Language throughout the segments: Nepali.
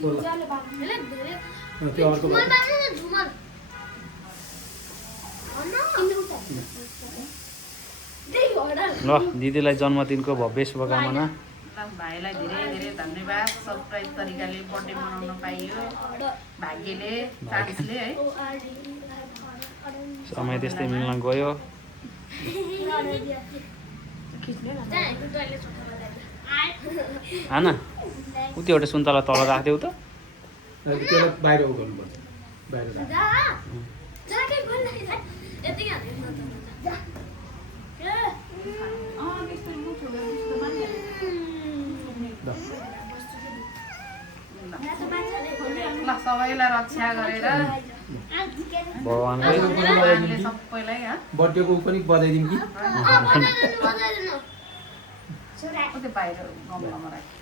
त्यो अर्को ल दिदीलाई जन्मदिनको भव्य शुभकामना। भाइलाई धेरै धेरै धन्यवाद। सरप्राइज तरिकाले बर्थडे मनाउन पाइयो भाग्यले चान्सले है। समय त्यस्तै मिल्न गयो। आना उति एउटा सुन्तला तल राख्देऊ त। त्यसलाई बाहिर उ गर्नुपर्छ बाहिर ल सबैलाई रक्षा गरेर भगवानले सबैलाई बर्थडेको पनि बजाइदिउँ कि बाहिर गमलामा राख्यो।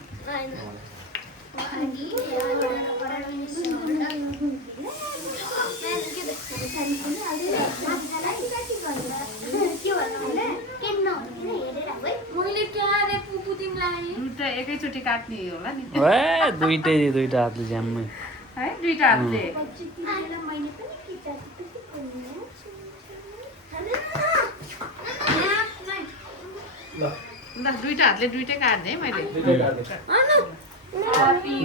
एकैचोटि काट्ने होला नि दुईटा हातले ज्याम्मै है दुईटा हातले। ल दुईटा हातले दुईटै काट्ने है मैले। Happy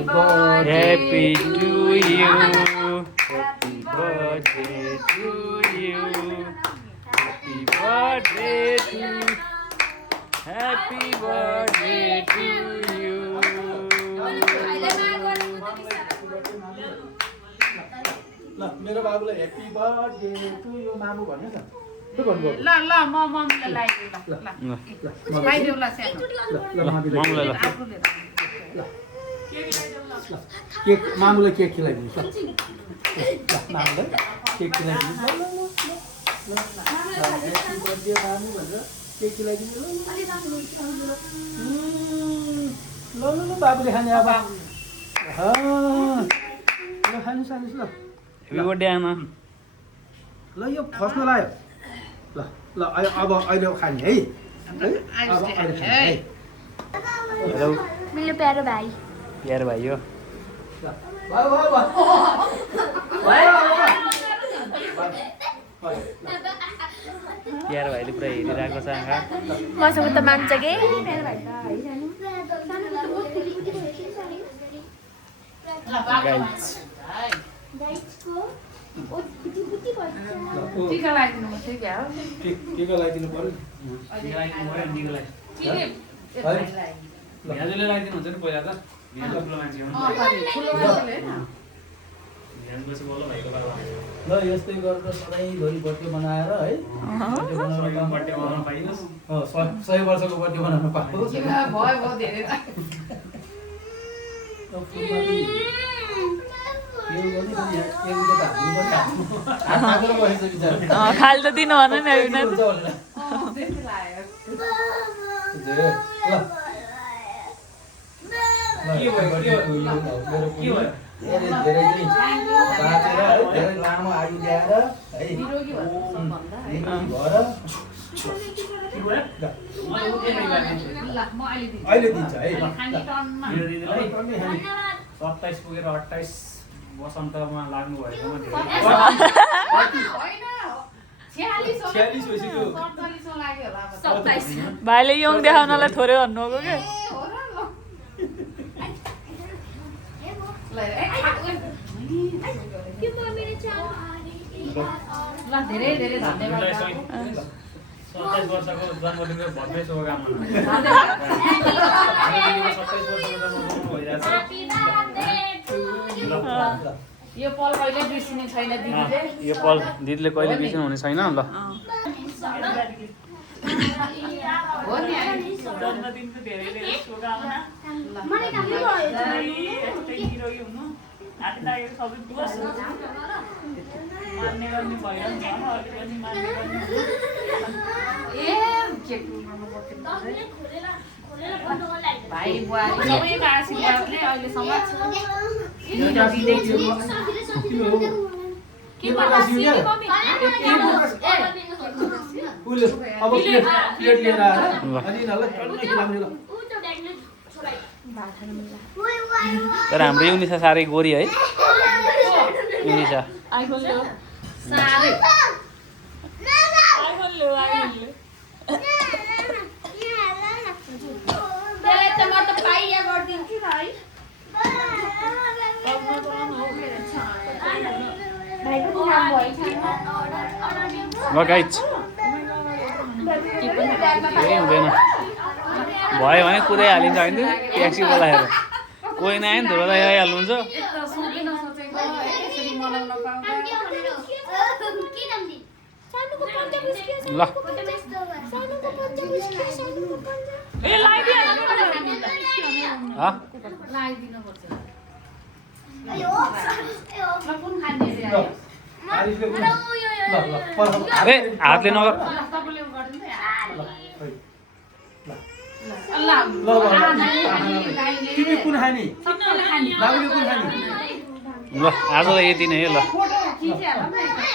to you. Happy birthday to you. Happy birthday to Happy birthday to you. ल मेरो बाबुलाई ह्याप्पी बर्थडे टु यु मामु भन्नु न। के भन्नु ल ल म मम्मीलाई लगाइदिउ ल लगाइदिउ ल सानो मम्मीलाई ल केक मामुलाई केक खिलाइदिनु ल मामुलाई केक खिलाइदिनु ल ह्याप्पी बर्थडे मामु भनेर केक खिलाइदिनु ल ल बाबुले खाने अब ल खानु सानुस् ल Happy birthday आमा। ल यो फस्न लाग्यो ल ल अब अहिले खाने है अब अहिले खाने है। हेलो मेरो प्यारो भाइ प्यारो भाइ हो। प्यारो भाइले पुरा हेरिरहेको छ आँखा। मसँग त मान्छ के टिका लगाइदिनु पर्छ क्या हो। टिका लगाइदिनु पर्यो भ्याजुले लगाइदिनु हुन्छ नि पहिला त। ल यस्तै गरेर सधैँभरि बर्थडे मनाएर है 100 वर्षको बर्थडे मनाउन पाओस्। भयो धेरै खाल त दिनु भन नि धेरै लामो आयु ल्याएर है अहिले दिन्छ है। 27 पुगेर 28 वसन्तमा लाग्नु भएकोमा धेरै 46 भइसक्यो। भाइले यङ देखाउनलाई थोरै भन्नुभएको के ल धेरै धेरै धन्यवाद। 27 वर्षको जन्मदिनको भव्य शुभकामना। 27 वर्षको जन्मदिन भइरहेछ। यो पल कहिले बिर्सिने छैन दिदीले। यो पल दिदीले कहिले बिर्सिनु हुने छैन। ल हो नि जन्मदिनको धेरै धेरै शुभकामना। मान्ने गर्ने भयो नि मान्ने गर्ने भाइ बुहारी सबैको आशीर्वादले अहिलेसम्म अब प्लेट लिएर आएर अनि ल तर हाम्रो युनिसा साह्रै गोरी है युनिसा आइफोन लो साह्रै आइफोन लो ल गाइज केही हुँदैन भयो भने कुदै हालिन्छ होइन ट्याक्सी बोलाएर कोही नआयो नि धुलो आइहाल्नुहुन्छ यस्तो सोधै नसोचेको यसरी मनाउन पाउँदा ल ए लाइदियो लगाइदिनुपर्छ ल कुन खाने अरे आयो आरिफले कुन ल पर्ख अरे हातले नगर ल तपाईँले गरिदिनु ल तिमी कुन खाने बाबुले कुन खाने ल आजलाई यति नै है ल फोटो खिचिहाल न